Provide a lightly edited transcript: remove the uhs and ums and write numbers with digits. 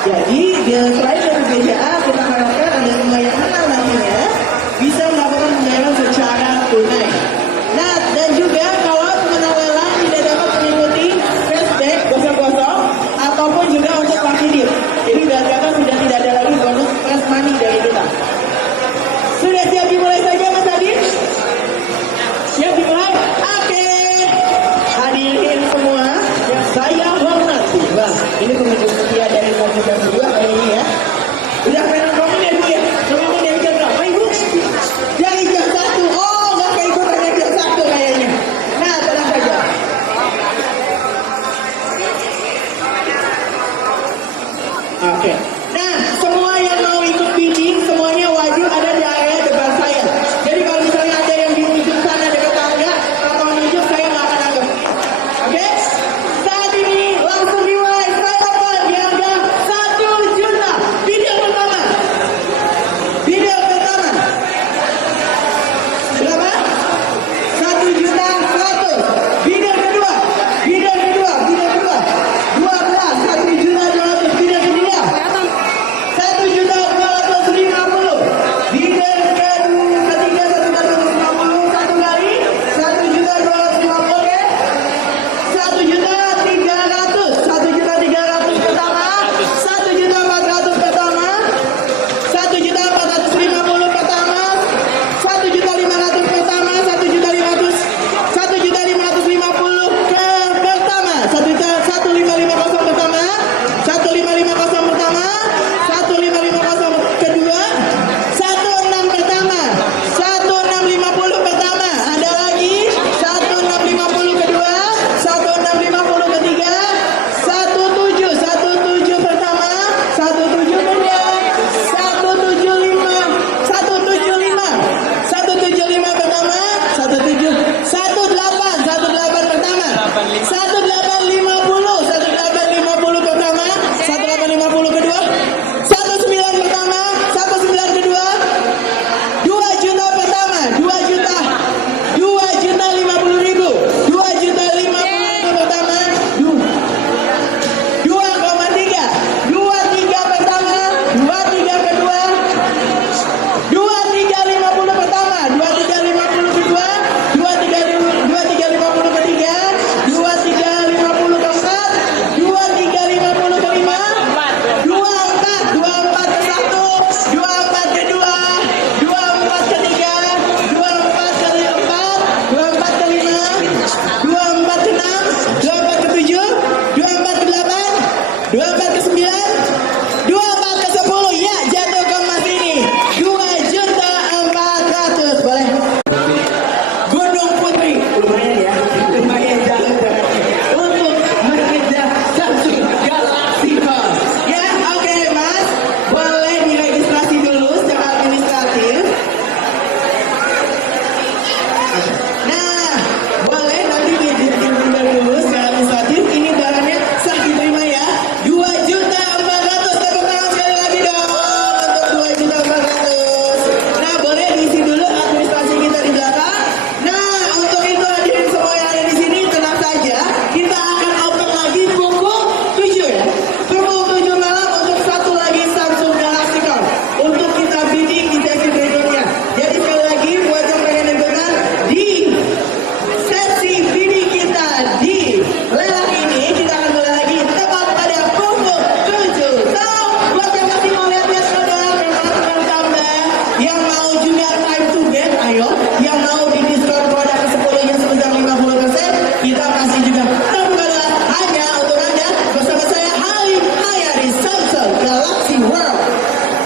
Jadi selain dari BCA, kita harapkan ada semua yang menang nantinya bisa melakukan pembayaran secara tunai. Nah, dan juga kalau pemenang lelang tidak dapat mengikuti cashback gosong-gosong ataupun juga untuk lucky dip. Jadi BCA sudah tidak ada lagi bonus plus money dari kita. Sudah siap dimulai saja Mas Adi? Siap dimulai? Oke. Hadirin semua, saya hormati. Wah, ini pengunjung setia dari komunitas kedua kayaknya ya. Udah pengen komen ya Bu ya? Komen dari jam berapa Ibu? Dari jam 1. Oh, nggak keikutan dari jam 1 kayaknya. Nah, tenang saja. Oke. Nah, semua yang mau ikut bidding, semuanya wajib ada di area depan saya. Jadi kalau misalnya ada yang di ujung sana dekat tangga atau menunjuk, saya nggak akan anggap. Oke? Saat ini langsung dimulai. Saya dapat di harga 1 juta. Video pertama. Video pertama. Berapa? 1 juta 100. Video kedua. Video kedua. Video kedua. 12. 1 juta 200. Video ketiga. 1 juta 250. Video ketiga 150. Satu kali 1 juta 250. Oke? 1 juta 300. 1 juta 300 pertama. 1 juta 400 pertama. 1 juta 450 pertama. 1 juta 500 pertama. 1 juta 500. 1 juta 550 ke pertama. 1 juta 1550 pertama. 1550 pertama. 1550 kedua. 16 pertama. 1650 pertama. Ada lagi 1650 kedua. 1650 ketiga. 17 pertama. 17 kedua. 175. 175. 175 pertama. 17. 18 pertama. 1850. 1850 pertama. 1850 kedua. 19 pertama. 19 kedua. 2 juta pertama. 2 juta. 2 juta 50 ribu. 2 juta 50 ribu pertama. 2,3. 23 pertama. 23 kedua. 2350 pertama. 2350 kedua. 2350 ketiga. 2350 keempat. 2350 kelima. 24 ke 1. 24 kedua. 24 ketiga. 24 keempat. 24 kelima. 24 ke 6. 24 ke 7. 24 ke 8. 24 ke 9.